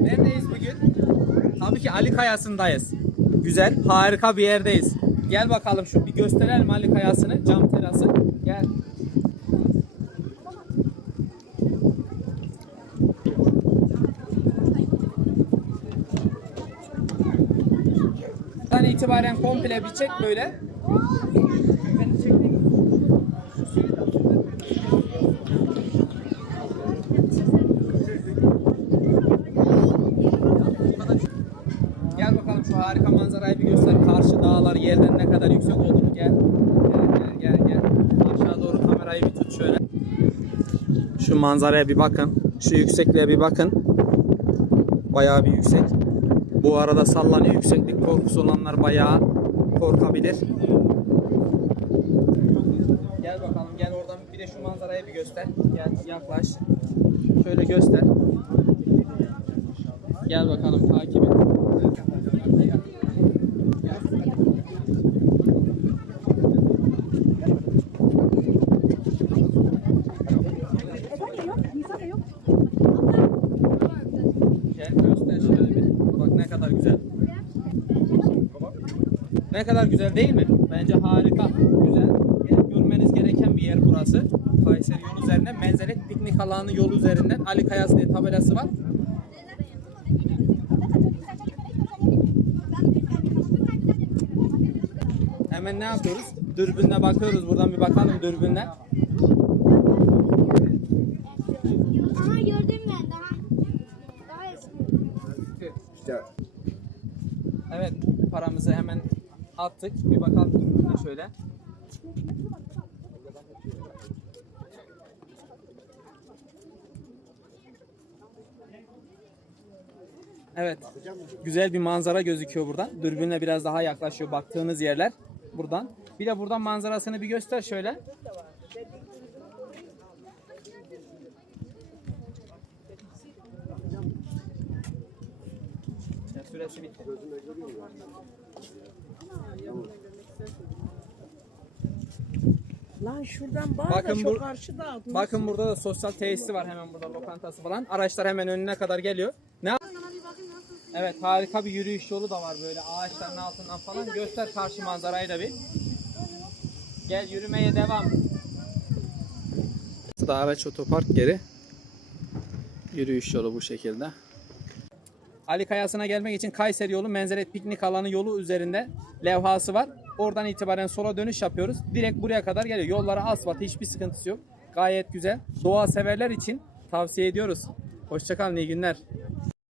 Neredeyiz bugün? Tabii ki Ali Kayası'ndayız. Güzel, harika bir yerdeyiz. Gel bakalım şu bir gösterelim Ali Kayası'nı, cam terası. Gel. İtibaren komple bir çek böyle. Beni çektin. Gel bakalım şu harika manzarayı bir göster. Karşı dağlar yerden ne kadar yüksek olduğunu gel. Gel gel gel. Aşağı doğru kamerayı bir tut şöyle. Şu manzaraya bir bakın. Şu yüksekliğe bir bakın. Bayağı bir yüksek. Bu arada sallanıyor. Yükseklik korkusu olanlar bayağı korkabilir. Gel bakalım gel oradan bir de şu manzarayı bir göster. Gel yaklaş. Şöyle göster. Gel bakalım takip et. Gel göster şöyle bir. Bak ne kadar güzel. Ne kadar güzel değil mi? Bence harika. Güzel. Görmeniz gereken bir yer burası. Kayseri yolu üzerinden Menzelet Piknik Alanı yolu üzerinden Ali Kayası diye tabelası var. Hemen ne yapıyoruz? Dürbünle bakıyoruz. Buradan bir bakalım dürbünle. İşte Evet paramızı hemen attık. Bir bakalım dürbünle şöyle. Evet. Güzel bir manzara gözüküyor buradan. Dürbünle biraz daha yaklaşıyor baktığınız yerler buradan. Bir de buradan manzarasını bir göster şöyle. Süresi bitti. Lan şuradan bak Bakın da bu- şu karşıda. Bakın burada da sosyal tesisi var hemen burada lokantası falan. Araçlar hemen önüne kadar geliyor. Ne Evet harika bir yürüyüş yolu da var böyle ağaçların altından falan. Göster karşı manzarayı da bir. Gel yürümeye devam. Bu da araç otopark geri. Yürüyüş yolu bu şekilde. Ali Kayası'na gelmek için Kayseri yolu Menzeret Piknik Alanı yolu üzerinde levhası var. Oradan itibaren sola dönüş yapıyoruz. Direkt buraya kadar geliyor. Yollara asfalt hiçbir sıkıntısı yok. Gayet güzel. Doğa severler için tavsiye ediyoruz. Hoşçakalın iyi günler.